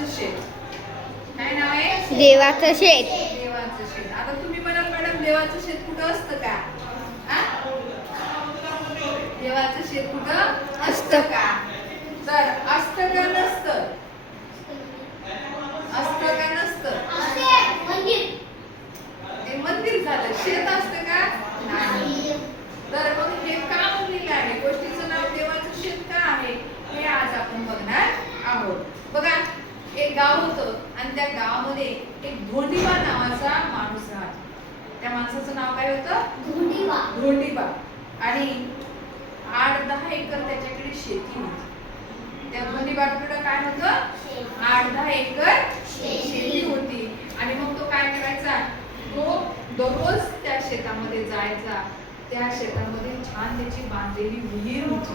देवाचं शेत. काय नाव आहे? देवाचं शेत. देवाचं शेत. आता तुम्ही म्हणाल मॅडम देवाचं शेत कुठं असतं का? देवाचं शेत कुठं असतं का? तर असतं का नसतं? असतं का नसतं? ते मंदिर झालं. शेत असतं का? नाही. तर मग हे का म्हणलेलं आहे? गोष्टीचं नाव देवाचं शेत का आहे हे आज आपण बघणार आहोत. बघा, एक गाव होतं आणि त्या गावामध्ये एक धोंडीबा नावाचा माणूस राहत. त्या माणसाचं नाव काय होतं? धोंडीबा. आणि 8-10 एकर त्याच्याकडे शेती होती. त्या धोंडीबाकडे काय होतं? 8-10 एकर शेती होती. आणि मग तो काय करायचा? तो दररोज त्या शेतामध्ये जायचा. त्या शेतामध्ये छान त्याची बांधलेली विहीर होती.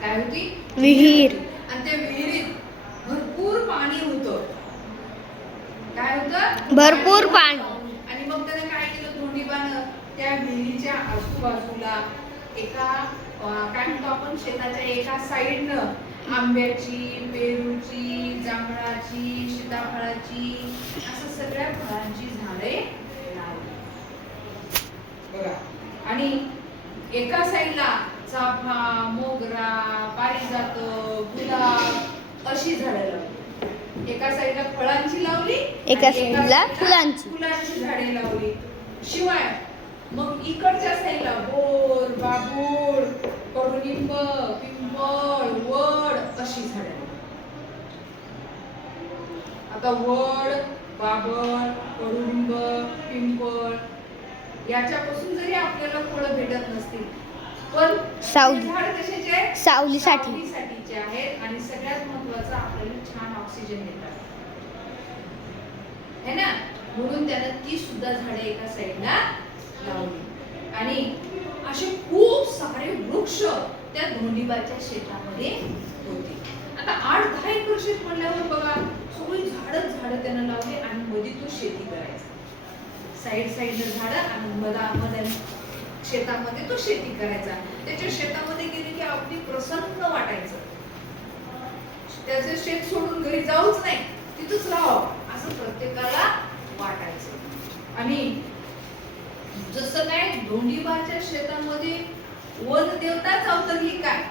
काय होती? विहीर. आणि त्या विहिरीत भरपूर पाणी होतं. काय होतं? भरपूर पाणी. आणि मग त्याने काय केलं? धोंडीबानं त्या विहिरीच्या आजूबाजूला एका काय म्हणतो आपण शेताच्या एका साईडनं आंब्याची, पेरूची, जांभळाची, सीताफळाची असं सगळ्या फळांची झाडे लावली. बघा, आणि एका साईडला चाफा, मोगरा, पारिजात, गुलाब अशी झाडे लावली. एका साईडला फळांची लावली, एका साईडला फुलांची झाडे लावली. शिवाय मग इकडच्या साईडला बोर, बाबूळ, कडुलिंब, पिंपळ, वड अशी झाडे. आता वड, बाबळ, कडुलिंब, पिंपळ याच्यापासून जरी आपल्याला फळं भेटत नसतील, पण झाड कशाचे आहे? सावलीसाठीचे आहेत. आणि सगळ्यात महत्त्वाचं आपल्याला छान ऑक्सिजन देतात, है ना? म्हणून त्यानं ती सुद्धा झाडे एका साईडला लावली. आणि असे खूप सारे वृक्ष त्या धोंडीबाच्या शेतामध्ये होते. आता 8-10 एकर शेत म्हणल्यावर बघा सगळी झाडं त्यानं लावली आणि मध्ये तो शेती करायचा. साईडनं झाडं आणि मध्ये शेतामध्ये तो शेती करायचा. त्याच्या शेतामध्ये गेले की अगदी प्रसन्न वाटायचं. त्याचं शेत सोडून घरी जाऊच नाही, तिथंच राहावं असं प्रत्येकाला वाटायचं. आणि जसं काय धोंडीबाच्या शेतामध्ये वन देवताच अवतरली काय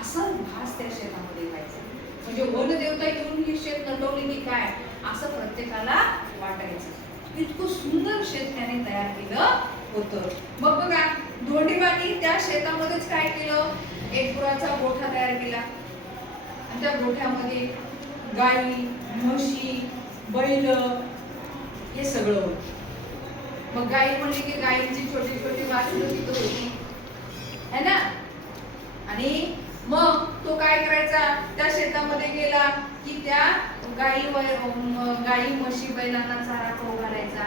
असं भास त्या शेतामध्ये व्हायचा. म्हणजे वन देवता येऊन ही शेत नटवली काय असं प्रत्येकाला वाटायचं. इतकं सुंदर शेत त्याने तयार केलं होतं. मग बघा, धोंडीबानी त्या शेतामध्येच काय केलं? एक गुराचा गोठा तयार केला. आणि त्या गोठ्यामध्ये गाई, म्हशी, बैल हे सगळं होतं. मग गाई म्हणली की गायींची छोटी छोटी वासरं तिथं होती, है ना? आणि मग तो काय करायचा? त्या शेतामध्ये गेला की त्या गाई म्हशी बैलांना चारा खाऊ घालायचा,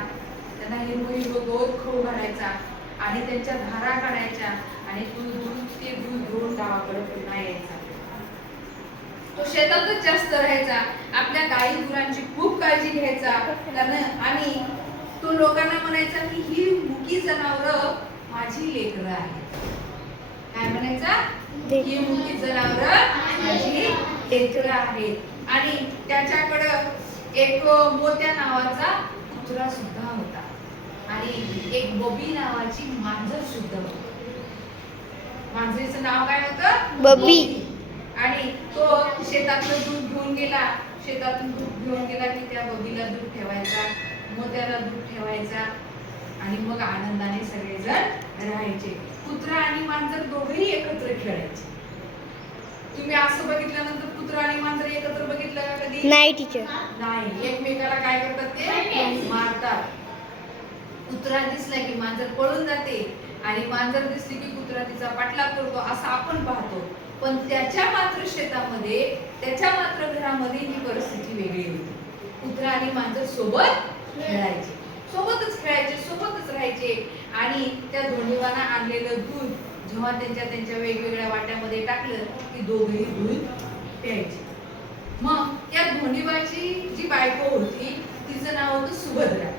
त्यांना हिरवं गवत खाऊ घालायचा आणि त्यांच्या धारा काढायच्या आणि ते दूध घेऊन गावाकडे पुन्हा यायचा. तो शेतातच जास्त राहायचा. आपल्या गाई गुरांची खूप काळजी घ्यायचा. आणि तो लोकांना म्हणायचा की ही मुकी जनावरं माझी लेकरं आहेत. काय म्हणायचा? ही मुकी जनावरं माझी लेकरं आहेत. आणि त्याच्याकडं एक मोत्या नावाचा कुत्रा सुद्धा होता आणि एक बबी नावाची मांजर सुद्धा होती. मांजरीचं नाव काय होतं? बबी. आणि तो शेतातलं दूध घेऊन गेला. शेतातून दूध घेऊन गेला की त्या बबीला दूध ठेवायचा, मोत्याला दूध ठेवायचा आणि मग आनंदाने सगळेजण राहायचे. कुत्रा आणि मांजर दोघेही एकत्र खेळायचे. तुम्ही असं बघितल्यानंतर कुत्रा आणि मांजर एकत्र बघितलं का कधी? नाही टीचर. नाही. एकमेकाला काय करतात? ते मारतात. कुत्रा दिसला की मांजर पळून जाते आणि मांजर दिसली की कुत्रा तिचा पाठलाग करतो असं आपण पाहतो. पण त्याच्या मात्र शेतामध्ये, त्याच्या मात्र घरामध्ये ही परिस्थिती वेगळी होती. कुत्रा आणि मांजर सोबत खेळायचे, सोबतच खेळायचे, सोबतच राहायचे. आणि त्या धोंडीबानं आणलेलं दूध जेव्हा त्यांच्या वेगवेगळ्या वाट्यामध्ये टाकलं की दोघेही दूध प्यायचे. मग त्या धोंडीबाची जी बायको होती तिचं नाव होतं सुभद्रा.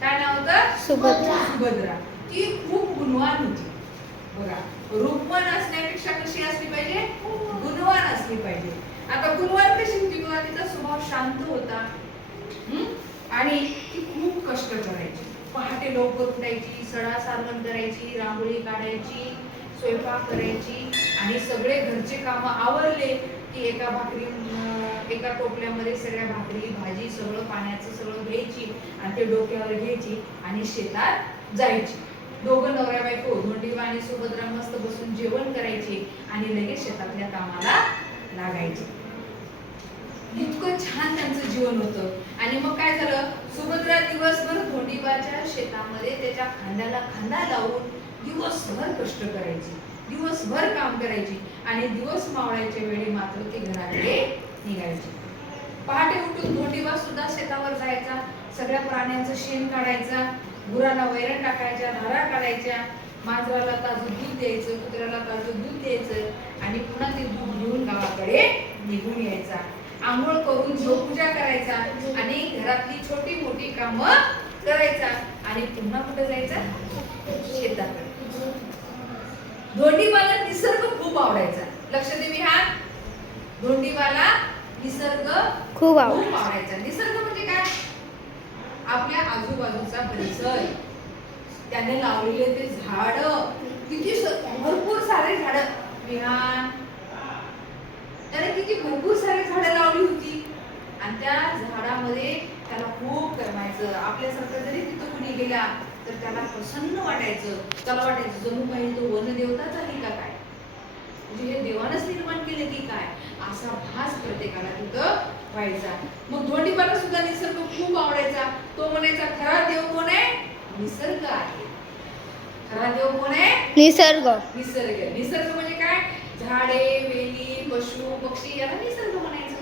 काय नाव होतं? सुभद्रा. ती खूप गुणवान होती. बघा, रूपवान असण्यापेक्षा कशी असली पाहिजे? गुणवान असली असली पाहिजे. आता गुणवान कशी होती बघा, तिचा स्वभाव शांत होता. आणि ती खूप कष्ट करायची. पहाटे लवकर उठायची, सडा सारवण करायची, रांगोळी काढायची, स्वयंपाक करायची आणि सगळे घरचे काम आवरले की एका टोपल्यामध्ये सगळ्या भाकरी भाजी सगळं पाण्याचं सगळं घ्यायची आणि ते डोक्यावर घ्यायची आणि शेतात जायची. दोघं नवरा बायको धोंडीबा आणि सुभद्रा मस्त बसून जेवण करायचे आणि लगेच शेतातल्या कामाला लागायचे. इतकं छान त्यांचं जीवन होतं. आणि मग काय झालं, सुभद्रा दिवसभर धोंडीबाच्या शेतामध्ये त्याच्या खांद्याला खांदा लावून दिवसभर कष्ट करायची, दिवसभर काम करायची आणि दिवस मावळायच्या वेळी मात्र ते घराकडे निघायचे. पहाटे उठून धोंडीबा सुद्धा शेतावर जायचा, सगळ्या प्राण्यांचं शेण काढायचा, गुराला वैरण टाकायच्या, धारा काढायच्या, मांजराला ताजं दूध द्यायचं, कुत्र्याला ताजं दूध द्यायचं आणि पुन्हा ते दूध घेऊन गावाकडे निघून यायचा. आंघोळ करून देवपूजा करायचा आणि घरातली छोटी मोठी कामं करायचा आणि पुन्हा कुठे जायचा, शेताकडे. धोंडीबाला निसर्ग खूप आवडायचा. लक्ष देवी हा, धोंडीबाला निसर्ग खूप आवडायचा. निसर्ग म्हणजे काय, आपल्या आजूबाजूचा परिसर, त्याने लावलेले ते झाड, किती भरपूर सारे झाड, विहान त्याने किती भरपूर सारे झाडं लावली होती आणि त्या झाडामध्ये त्याला खूप करमायचं. आपल्यासारखं जरी तिथं कुणी गेला तर त्याला प्रसन्न वाटायचं, त्याला वाटायचं जणू काही तो वनदेवताच आहे का काय, म्हणजे हे देवानच निर्माण केलं की काय, असा भास प्रत्येकाला तिथं व्हायचा. मग धोंडीबाला सुद्धा निसर्ग खूप आवडायचा. तो म्हणायचा खरा देव कोण आहे, निसर्ग आहे. खरा देव कोण आहे, निसर्ग. निसर्ग म्हणजे काय, झाडे वेली पशु पक्षी याला निसर्ग म्हणायचं.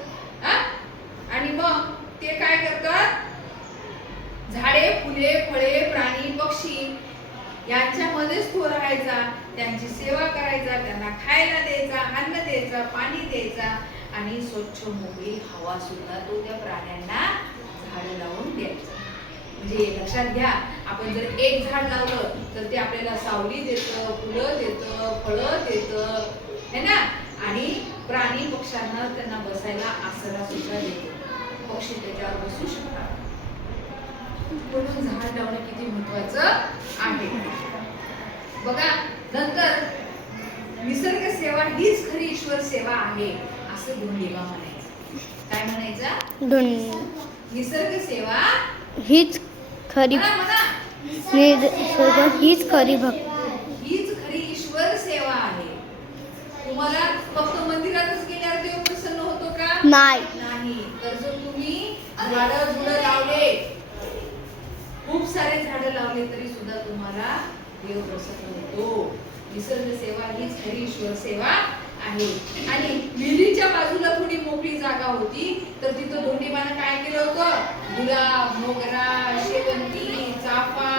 आणि मग ते काय करतात, झाडे फुले फळे प्राणी पक्षी यांच्यामध्येच तो राहायचा, त्यांची सेवा करायचा, त्यांना खायला द्यायचा, अन्न द्यायचा, पाणी द्यायचा आणि स्वच्छ मोकळी हवा सुद्धा तो त्या प्राण्यांना झाडं लावून द्यायचा. म्हणजे लक्षात घ्या, आपण जर एक झाड लावलं तर ते आपल्याला सावली देतं, फुलं देतं, फळं देतं, है ना, आणि प्राणी पक्ष्यांना त्यांना बसायला आसरा सुद्धा देतो. पक्षी त्याच्यावर बसू शकतात. म्हणून झाड लावणं किती महत्वाचं आहे बघा. नंतर निसर्ग सेवा हीच खरी ईश्वर सेवा आहे असं धोंडीबा म्हणायचं. काय म्हणायचं, निसर्ग सेवा हीच खरी, निसर्ग हीच खरी भक्ती, हीच खरी ईश्वर सेवा आहे. तुम्हाला फक्त मंदिरातच गेल्यावर देव प्रसन्न होतो का, नाही. तर जर तुम्ही झाडं झुडं लावले, खूप सारे झाडं लावले तरी सुद्धा तुम्हाला देव प्रसन्न होतो. निसर्ग सेवा हीच खरी ईश्वर सेवा आहे. आणि विहिरीच्या बाजूला थोडी मोकळी जागा होती तर तिथं धोंडीबानं काय केलं होतं, गुलाब, मोगरा, शेवंती, चाफा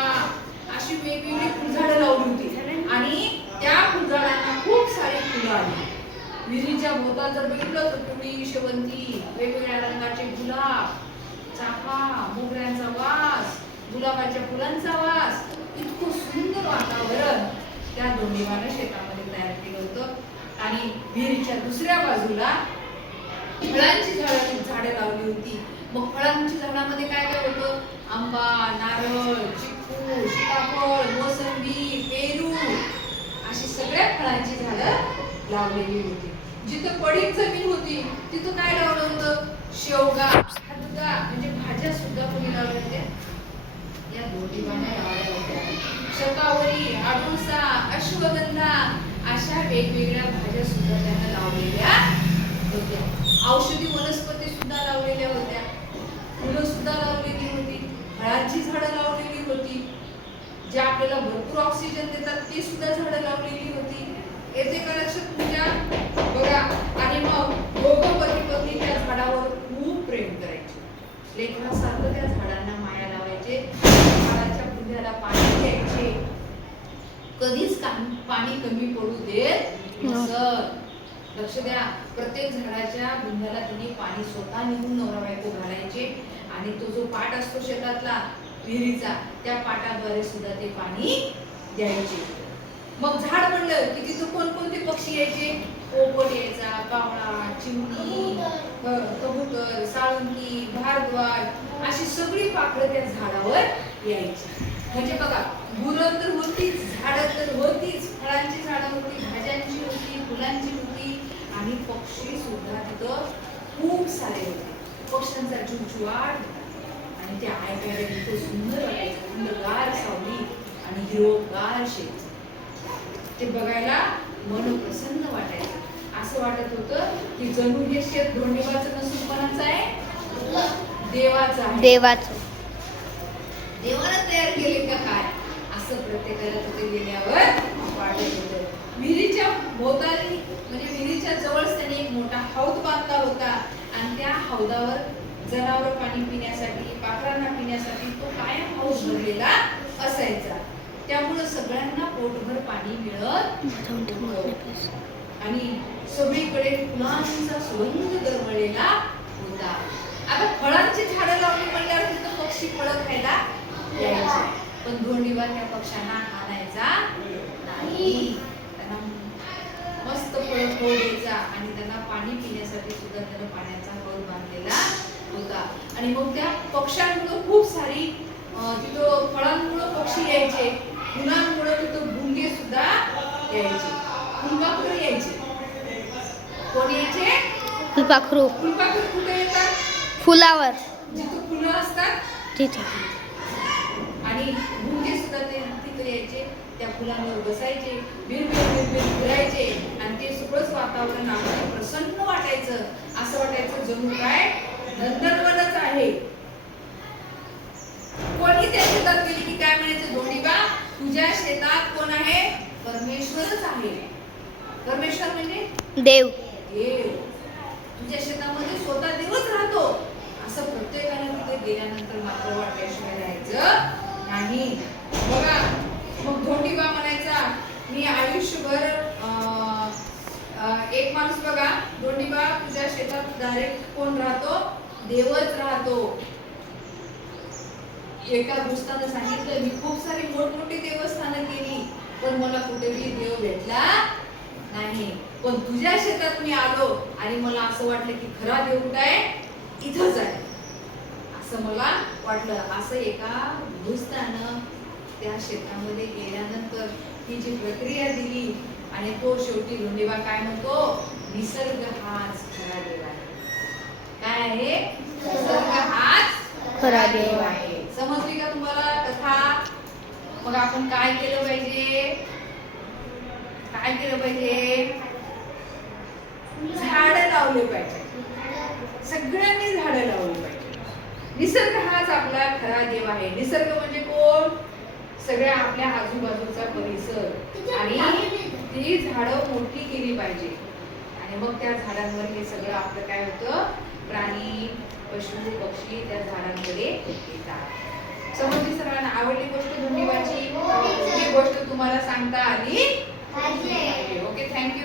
अशी वेगवेगळी फुलझाडं लावली होती आणि त्या फुलझाडांना खूप सारी फुलं आली. विहिरीच्या भोवताल जर बघितलं तर तुम्ही शेवंती, वेगवेगळ्या रंगाचे गुलाब, चाफा, मोगऱ्यांचा वास, गुलाबाच्या फुलांचा वास, इतकं सुंदर वातावरण त्या धोंडीबानं शेतामध्ये तयार केलं होतं. आणि विहिरीच्या दुसऱ्या बाजूला फळांची झाडं लावली होती. मग फळांच्या झाडामध्ये काय काय होतं, आंबा, नारळ, चिकू, सीताफळ, मोसंबी, पेरू अशी सगळ्या फळांची झाडं लावलेली होती. जिथं पडीक जमीन होती तिथं काय लावलं होतं, शेवगा, हदगा म्हणजे भाज्या सुद्धा कोणी लावल्या होत्या, या धोंडीबाने लावल्या होत्या. शतावरी, अडुळसा, अश्वगंधा अशा वेगवेगळ्या भाज्या सुद्धा त्यांना लावलेल्या होत्या. औषधी वनस्पती सुद्धा लावलेल्या होत्या, फुलं सुद्धा लावलेली होती, फळांची झाडं लावलेली होती, जे आपल्याला भरपूर ऑक्सिजन देतात ती सुद्धा झाडं लावलेली होती. येते का लक्षात तुमच्या, बघा. आणि मग दोघं पती पत्नी त्या झाडावर खूप प्रेम करायचे, लेकरासारखं त्या झाडांना माया लावायचे, झाडाच्या बुंध्याला पाणी द्यायचे, कधीच पाणी कमी पडू देत नसत. लक्ष द्या, प्रत्येक झाडाच्या बुंध्याला तिने पाणी स्वतः निघून नवरा बायको घालायचे आणि तो जो पाट असतो शेतातला विहिरीचा त्या पाटाद्वारे सुद्धा ते पाणी द्यायचे. मग झाड म्हणलं की तिथं कोणकोणते पक्षी यायचे, पोपट यायचा, कावळा, चिमणी, कबूतर, साळुंकी, भारद्वाज अशी सगळी पाखरं त्या झाडावर यायची. म्हणजे बघा, गुरं तर होतीच, झाडं तर होतीच, फळांची झाडं होती, भाज्यांची होती, फुलांची होती आणि पक्षी सुद्धा तिथं खूप सारे होते. पक्ष्यांचा चुचुवाट आणि ते ऐकायला इतकं सुंदर वाटायचं. थंडगार सावली आणि हिरवगार शेत, ते बघायला मन प्रसन्न वाटायचं. असं वाटत होतं की जणू हे शेत धोंडीबाचं नसून कोणाचं आहे, देवाचं आहे. देवाचं. देवानं तयार केले का काय, असं प्रत्येकाला तिथे गेल्यावर वाटत होतं. विहिरीच्या भोवताली म्हणजे विहिरीच्या जवळच त्याने एक मोठा हौद बांधला होता आणि त्या हौदावर जनावर पाणी पिण्यासाठी, पाखरांना पिण्यासाठी तो कायम हौद भरलेला असायचा. त्यामुळे सगळ्यांना पोटभर पाणी मिळत आणि सगळीकडे फुलांचा सुगंध दरवळलेला होता. आता फळांची झाडं लावली म्हणल्यावर तिथं पक्षी फळं खायला यायचे, पण धोंडीबा त्या पक्ष्यांना आणायचा नाही. त्यांना मस्त फळं खाऊ द्यायचा आणि त्यांना पाणी पिण्यासाठी सुद्धा त्यानं पाण्याचा हौद बांधलेला होता. आणि मग त्या पक्ष्यांमुळे खूप सारी तिथं फळांमुळे पक्षी यायचे, फुलांमुळे तिथं भुंगे सुद्धा यायचे, फुलपाखरं यायचे. कोण यायचे? फुलपाखरू. फुलपाखरं कुठे येतात? फुलावर. जिथं फुलं असतात तिथे. आणि भुंगे सुद्धा ते तिथे यायचे, त्या फुलांवर बसायचे, बिरबिर फिरायचे आणि ते सगळंच वातावरण आपल्याला प्रसन्न वाटायचं. असं वाटायचं जणू काय नंदनवनच आहे. कोणी त्या शेतात गेली की काय म्हणायचं, धोंडीबा तुझ्या शेतात कोण आहे? परमेश्वरच आहे. परमेश्वर म्हणजे देव. देव तुझ्या शेतामध्ये स्वतः देवच राहतो. असं प्रत्येकाने तिथे गेल्यानंतर मात्र वाटल्याशिवाय राहायचं नाही. बघा, मग धोंडीबा म्हणायचा मी आयुष्यभर एक माणूस बघा, धोंडीबा तुझ्या शेतात डायरेक्ट कोण राहतो? देवच राहतो. एका दुस्तानं सांगितलं मी खूप सारी मोठमोठी देवस्थानं केली पण मला कुठेही देव भेटला नाही, पण तुझ्या शेतात मी आलो आणि मला असं वाटलं की खरा देव कुठे आहे? इथंच आहे असं मला वाटलं. असं एका दुस्तानं त्या शेतामध्ये गेल्यानंतर ही जी प्रक्रिया दिली आणि तो शेवटी धोंडीबा काय म्हणतो, निसर्ग हाच खरा देव आहे. काय आहे? निसर्ग हाच खरा देव आहे. समजली का तुम्हाला कथा? मग आपण काय केलं पाहिजे? काय केलं पाहिजे? झाडं लावले पाहिजे. सगळ्यांनी झाडं लावली पाहिजे. निसर्ग हाच आपला खरा देव आहे. निसर्ग म्हणजे कोण? सगळ्या आपल्या आजूबाजूचा परिसर आणि ती झाडं मोठी केली पाहिजे आणि मग त्या झाडांवर हे सगळं आपलं काय होतं, प्राणी पशु पक्षी त्या झाडांमध्ये येतात. समजली सर्वांना? आवडली गोष्ट धोंडीबाची? ही गोष्ट तुम्हाला सांगता आली? Okay, thank you.